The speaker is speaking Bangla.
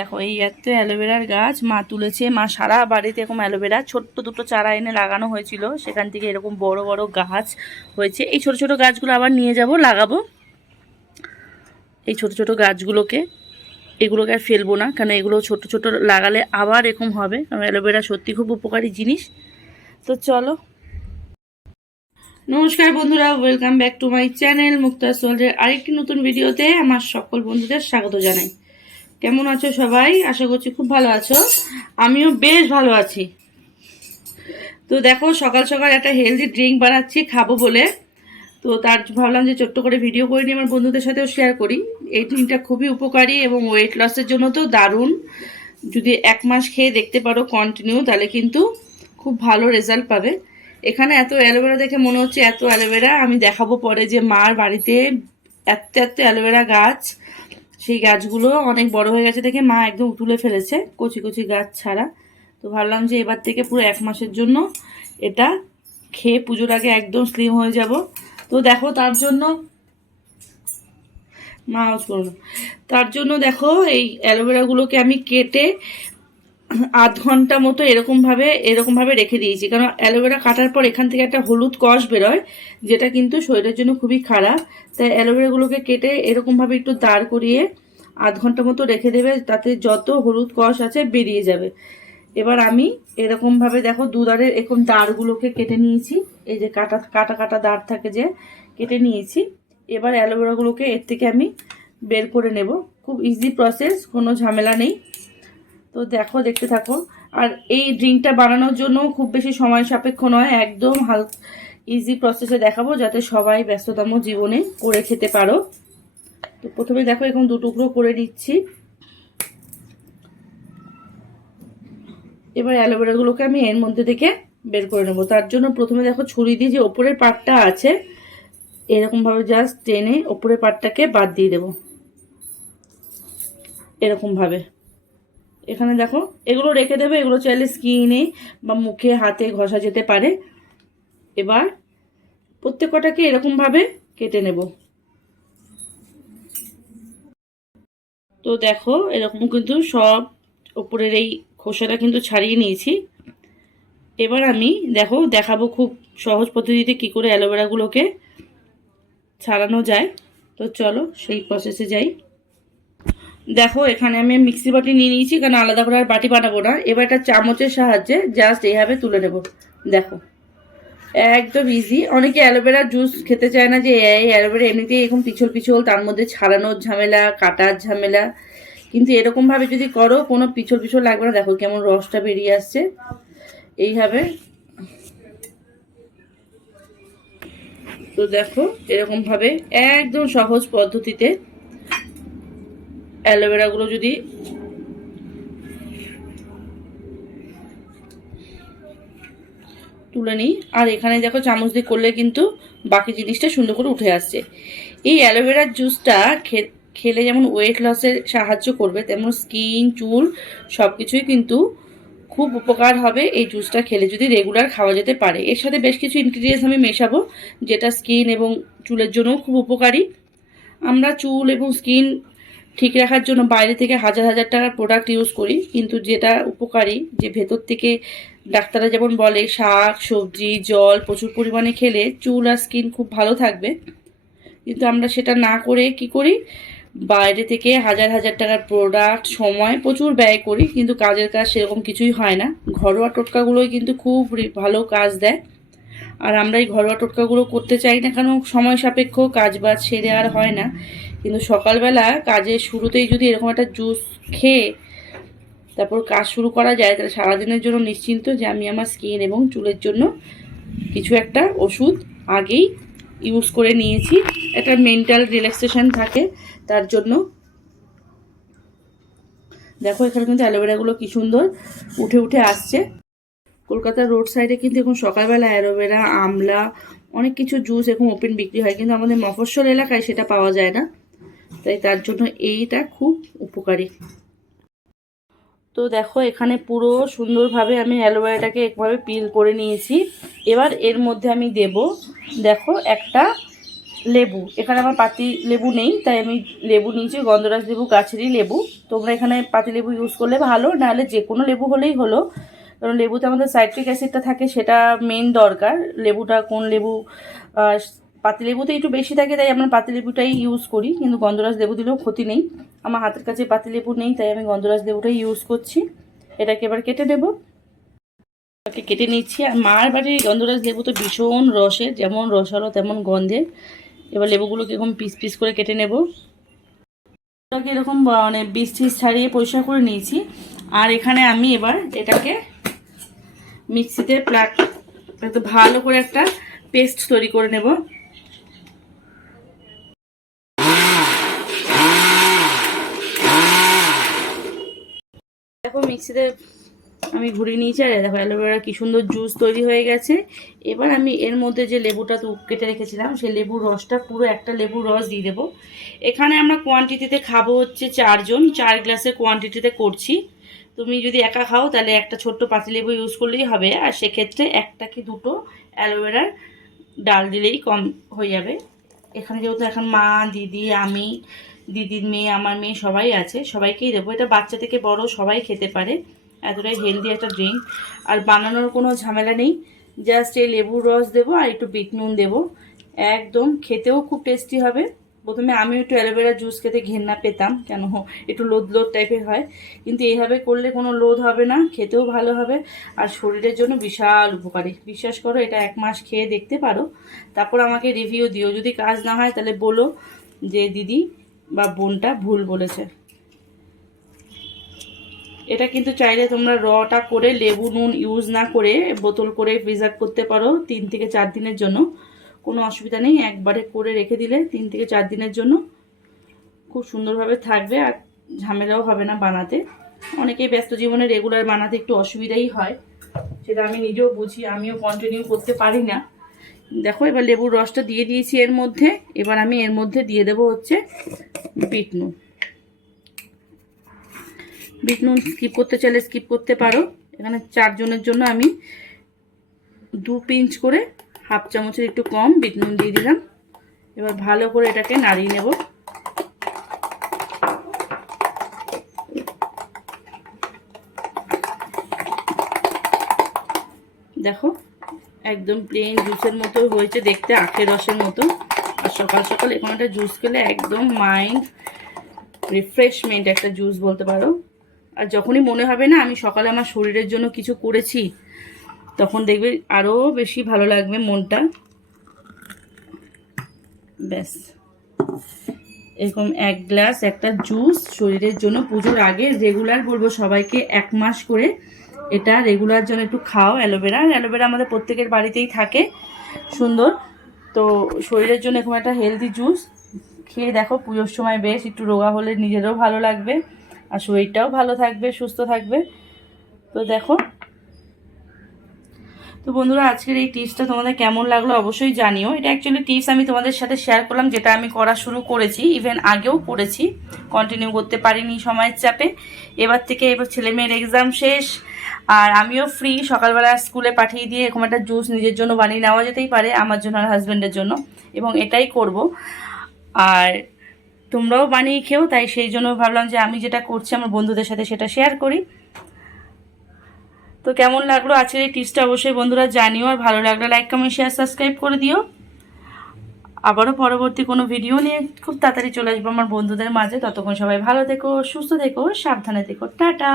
দেখো, এই এত অ্যালোভেরার গাছ, মা তুলেছে, মা সারা বাড়িতে এরকম অ্যালোভেরা, ছোট্ট দুটো চারা এনে লাগানো হয়েছিল। সেখান থেকে এরকম বড় বড় গাছ হয়েছে। এই ছোট ছোট গাছগুলো আবার নিয়ে যাব, লাগাবো। এই ছোট ছোট গাছগুলোকে, এগুলোকে আর ফেলব না কারণ এগুলো ছোট ছোট লাগালে আবার এরকম হবে। কারণ অ্যালোভেরা সত্যি খুব উপকারী জিনিস। তো চলো। নমস্কার বন্ধুরা welcome back to my channel মুক্তা সোল্ডের আরেকটি নতুন ভিডিওতে আমার সকল বন্ধুদের স্বাগত জানাই। কেমন আছো সবাই? আশা করছি খুব ভালো আছো। আমিও বেশ ভালো আছি। তো দেখো, সকাল সকাল একটা হেলদি ড্রিঙ্ক বানাচ্ছি, খাব বলে। তো তার ভাবলাম যে ছোট্ট করে ভিডিও করে নিয়ে আমার বন্ধুদের সাথেও শেয়ার করি। এই ড্রিঙ্কটা খুবই উপকারী এবং ওয়েট লসের জন্য তো দারুণ। যদি এক মাস খেয়ে দেখতে পারো কন্টিনিউ তাহলে কিন্তু খুব ভালো রেজাল্ট পাবে। এখানে এত অ্যালোভেরা দেখে মনে হচ্ছে এত অ্যালোভেরা আমি দেখাবো পরে যে মার বাড়িতে এত এত অ্যালোভেরা গাছ। সেই গাছগুলো অনেক বড় হয়ে গেছে দেখে মা একদম তুলে ফেলেছে কচি কচি গাছ ছাড়া। তো ভাবলাম যে এবার থেকে পুরো এক মাসের জন্য এটা খেয়ে পুজোর আগে একদম স্লিম হয়ে যাব। তো দেখো তার জন্য মা তার জন্য দেখো এই অ্যালোভেরাগুলোকে আমি কেটে আধ ঘণ্টা মতো এরকমভাবে এরকমভাবে রেখে দিয়েছি। কারণ অ্যালোভেরা কাটার পর এখান থেকে একটা হলুদ কষ বেরোয়, যেটা কিন্তু শরীরের জন্য খুবই খারাপ। তাই অ্যালোভেরাগুলোকে কেটে এরকমভাবে একটু দাঁড় করিয়ে আধ ঘণ্টা মতো রেখে দেবে, তাতে যত হলুদ কষ আছে বেরিয়ে যাবে। এবার আমি এরকমভাবে দেখো দুধারের এরকম দাঁড়গুলোকে কেটে নিয়েছি। এই যে কাটা কাটা কাটা দাঁড় থাকে যে, কেটে নিয়েছি। এবার অ্যালোভেরাগুলোকে এর থেকে আমি বের করে নেব। খুব ইজি প্রসেস কোনো ঝামেলা নেই। তো দেখো, দেখতে থাকো আর এই ড্রিঙ্কটা বানানোর জন্য খুব বেশি সময় সাপেক্ষ নয়, একদম হাল ইজি প্রসেসে দেখাবো, যাতে সবাই ব্যস্ততম জীবনে করে খেতে পারো। তো প্রথমে দেখো, এখন দু টুকরো করে দিচ্ছি এবার অ্যালোভেরাগুলোকে আমি এর মধ্যে থেকে বের করে নেব। তার জন্য প্রথমে দেখো, ছুরি দিয়ে যে ওপরের পাটটা আছে, এরকমভাবে জাস্ট টেনে ওপরের পাটটাকে বাদ দিয়ে দেবো। এরকমভাবে। এখানে দেখো, এগুলো রেখে দেবে, এগুলো চাইলে স্কিনে বা মুখে, হাতে ঘষা যেতে পারে। এবার প্রত্যেক কটাকে এরকমভাবে কেটে নেব। তো দেখো, এরকম কিন্তু সব ওপরের এই খোসাটা কিন্তু ছাড়িয়ে নিয়েছি। এবার আমি, দেখো, দেখাবো খুব সহজ পদ্ধতিতে কি করে অ্যালোভেরাগুলোকে ছাড়ানো যায়। তো চলো, সেই প্রসেসে যাই। দেখো, এখানে আমি মিক্সি বাটি নিয়ে নিয়েছি কারণ আলাদা করে আর বাটি বানাবো না। এবার একটা চামচের সাহায্যে জাস্ট এইভাবে তুলে নেব। দেখো, একদম ইজি অনেকে অ্যালোভেরা জুস খেতে চায় না যে, এই অ্যালোভেরা এমনিতেই এরকম পিছল পিছল, তার মধ্যে ছাড়ানোর ঝামেলা, কাটার ঝামেলা। কিন্তু এরকমভাবে যদি করো, কোনো পিছল পিছল লাগবে না। দেখো কেমন রসটা বেরিয়ে আসছে। এইভাবে। তো দেখো, এরকমভাবে একদম সহজ পদ্ধতিতে অ্যালোভেরাগুলো যদি তুলে নিই। আর এখানে দেখো চামচ দিয়ে করলে কিন্তু বাকি জিনিসটা সুন্দর করে উঠে আসছে। এই অ্যালোভেরার জুসটা খেলে যেমন ওয়েট লসের সাহায্য করবে, তেমন স্কিন চুল সব কিছুই কিন্তু খুব উপকার হবে এই জুসটা খেলে যদি রেগুলার খাওয়া যেতে পারে। এর সাথে বেশ কিছু ইনগ্রিডিয়েন্টস আমি মেশাবো, যেটা স্কিন এবং চুলের জন্যও খুব উপকারী। আমরা চুল এবং স্কিন ঠিক রাখার জন্য বাইরে থেকে হাজার হাজার টাকার প্রোডাক্ট ইউজ করি। কিন্তু যেটা উপকারী, যে ভেতর থেকে ডাক্তাররা যেমন বলে, শাক, সবজি, জল প্রচুর পরিমাণে খেলে চুল আর স্কিন খুব ভালো থাকবে। কিন্তু আমরা সেটা না করে কি করি? বাইরে থেকে হাজার হাজার টাকার প্রোডাক্ট সময় প্রচুর ব্যয় করি, কিন্তু কাজের কাজ সেরকম কিছুই হয় না। ঘরোয়া টোটকাগুলোই কিন্তু খুব ভালো কাজ দেয়। আর আমরা এই ঘরোয়া টোটকাগুলো করতে চাই না কেন? সময় সাপেক্ষ, কাজ বাজ সেরে আর হয় না। কিন্তু সকালবেলা কাজের শুরুতেই যদি এরকম একটা জুস খেয়ে তারপর কাজ শুরু করা যায়, তাহলে সারাদিনের জন্য নিশ্চিন্ত যে আমি আমার স্কিন এবং চুলের জন্য কিছু একটা ওষুধ আগেই ইউজ করে নিয়েছি। একটা মেন্টাল রিল্যাক্সেশন থাকে তার জন্য। দেখো এখানে কিন্তু অ্যালোভেরাগুলো কি সুন্দর উঠে উঠে আসছে। কলকাতার রোড সাইডে কিন্তু এখন সকালবেলা অ্যালোভেরা, আমলা, অনেক কিছু জুস এখন ওপেন বিক্রি হয়। কিন্তু আমাদের মফস্বল এলাকায় সেটা পাওয়া যায় না। তাই তার জন্য এইটা খুব উপকারী। তো দেখো, এখানে পুরো সুন্দরভাবে আমি অ্যালোভেরাটাকে একভাবে পিল করে নিয়েছি। এবার এর মধ্যে আমি দেব, দেখো, একটা লেবু। এখানে আমার পাতি লেবু নেই, তাই আমি লেবু নিয়েছি, গন্ধরাজ লেবু, গাছেরই লেবু। তোমরা এখানে পাতি লেবু ইউজ করলে ভালো, নাহলে যে কোনো লেবু হলেই হলো। কারণ লেবুতে আমাদের সাইট্রিক অ্যাসিডটা থাকে, সেটা মেন দরকার। লেবুটা কোন লেবু আহ, পাতি লেবুতে একটু বেশি থাকে তাই আমরা পাতিলেবুটাই ইউজ করি। কিন্তু গন্ধরাজ লেবু দিলেও ক্ষতি নেই। আমার হাতের কাছে পাতিলেবু নেই তাই আমি গন্ধরাজ লেবুটাই ইউজ করছি। এটাকে এবার কেটে নেব। এটাকে কেটে নিচ্ছি। আর মার বাড়ির গন্ধরাজ লেবু তো ভীষণ রসে যেমন রসালো তেমন গন্ধের এবার লেবুগুলোকে এরকম পিস পিস করে কেটে নেব। এটাকে এরকম মানে বীজ টিস ছাড়িয়ে পরিষ্কার করে নিয়েছি। আর এখানে আমি এবার এটাকে মিক্সিতে প্লাক ভালো করে একটা পেস্ট তৈরি করে নেব। দেখো মিক্সিতে আমি ঘুরিয়ে নিয়েছি। আর দেখো অ্যালোভেরা কী সুন্দর জুস তৈরি হয়ে গেছে। এবার আমি এর মধ্যে যে লেবুটা কেটে রেখেছিলাম, সেই লেবুর রসটা, পুরো একটা লেবুর রস দিয়ে দেবো। এখানে আমরা কোয়ান্টিটিতে খাব হচ্ছে চারজন। চার গ্লাসের কোয়ান্টিটিতে করছি। তুমি যদি একা খাও, তাহলে একটা ছোট্ট পাতিলেবু ইউজ করলেই হবে। আর সেক্ষেত্রে একটা কি দুটো অ্যালোভেরার ডাল দিলেই কম হয়ে যাবে। এখানে যেহেতু এখন মা, দিদি, আমি দিদির মেয়ে, আমার মেয়ে সবাই আছে, সবাইকেই দেবো। এটা বাচ্চা থেকে বড়, সবাই খেতে পারে। এতটাই হেলদি একটা ড্রিঙ্ক আর বানানোর কোনো ঝামেলা নেই। জাস্ট এই লেবুর রস দেবো আর একটু বিট নুন দেবো। একদম খেতেও খুব টেস্টি হবে। প্রথমে আমি একটু অ্যালোভেরা জুস খেতে ঘেন্না পেতাম, কেন একটু লোদ লোদ টাইপের হয়। কিন্তু এইভাবে করলে কোনো লোদ হবে না, খেতেও ভালো হবে। আর শরীরের জন্য বিশাল উপকারী। বিশ্বাস করো, এটা এক মাস খেয়ে দেখতে পারো। তারপর আমাকে রিভিউ দিও। যদি কাজ না হয় তাহলে বলো যে, দিদি বা বোনটা ভুল বলেছে। এটা কিন্তু চাইলে তোমরা রটা করে লেবু, নুন ইউজ না করে বোতল করে প্রিজার্ভ করতে পারো তিন থেকে চার দিনের জন্য। কোনো অসুবিধা নেই, একবারে করে রেখে দিলে তিন থেকে চার দিনের জন্য। খুব সুন্দরভাবে থাকবে আর ঝামেলাও হবে না বানাতে। অনেকেই ব্যস্ত জীবনে রেগুলার বানাতে একটু অসুবিধাই হয়। সেটা আমি নিজেও বুঝি, আমিও কন্টিনিউ করতে পারি না। দেখো, এবার লেবুর রসটা দিয়ে দিয়েছি এর মধ্যে। এবার আমি এর মধ্যে দিয়ে দেবো হচ্ছে বিট নুন। বিট নুন স্কিপ করতে চাইলে স্কিপ করতে পারো। এখানে চারজনের জন্য আমি দু পিঞ্চ করে হাফ চামচের একটু কম বিট নুন দিয়ে দিলাম। এবার ভালো করে এটাকে নাড়িয়ে নেব। দেখো একদম প্লেন জুসের মতো হয়েছে, দেখতে আখের রসের মতো। আর সকাল সকাল এখানে একটা জুস খেলে একদম মাইন্ড রিফ্রেশমেন্ট একটা জুস বলতে পারো। আর যখনই মনে হবে না, আমি সকালে আমার শরীরের জন্য কিছু করেছি, তখন দেখবে আরও বেশি ভালো লাগবে মনটা। ব্যাস। এরকম এক গ্লাস একটা জুস শরীরের জন্য পুজোর আগে রেগুলার বলব সবাইকে এক মাস করে এটা রেগুলার জন্য একটু খাও, অ্যালোভেরা। অ্যালোভেরা আমাদের প্রত্যেকের বাড়িতেই থাকে। সুন্দর। তো শরীরের জন্য এরকম একটা হেলদি জুস খেয়ে দেখো, পুজোর সময় বেশ একটু রোগা হলে নিজেরও ভালো লাগবে। আর শরীরটাও ভালো থাকবে, সুস্থ থাকবে। তো দেখো। তো বন্ধুরা, আজকের এই টিপসটা তোমাদের কেমন লাগল অবশ্যই জানিও। এটা অ্যাকচুয়ালি টিপস আমি তোমাদের সাথে শেয়ার করলাম, যেটা আমি করা শুরু করেছি। ইভেন আগেও করেছি। কন্টিনিউ করতে পারিনি সময়ের চাপে। এবার থেকে এবার ছেলে মেয়ের এক্সাম শেষ। আর আমিও ফ্রি সকালবেলা স্কুলে পাঠিয়ে দিয়ে এরকম একটা জুস নিজের জন্য বানিয়ে নেওয়া যেতেই পারে, আমার জন্য আর হাজব্যান্ডের জন্য, এবং এটাই করব। আর তোমরাও বানিয়ে খেও, তাই সেই জন্য ভাবলাম যে আমি যেটা করছি, আমার বন্ধুদের সাথে সেটা শেয়ার করি। তো কেমন লাগল? আজকের এই টিপসটা অবশ্যই বন্ধুরা জানিও, আর ভালো লাগলে লাইক কমেন্ট শেয়ার সাবস্ক্রাইব করে দিও। আবারও পরবর্তী কোনো ভিডিও নিয়ে খুব তাড়াতাড়ি চলে আসব আমার বন্ধুদের মাঝে। ততক্ষণ সবাই ভালো থেকো, সুস্থ থেকো, সাবধানে থেকো। টাটা!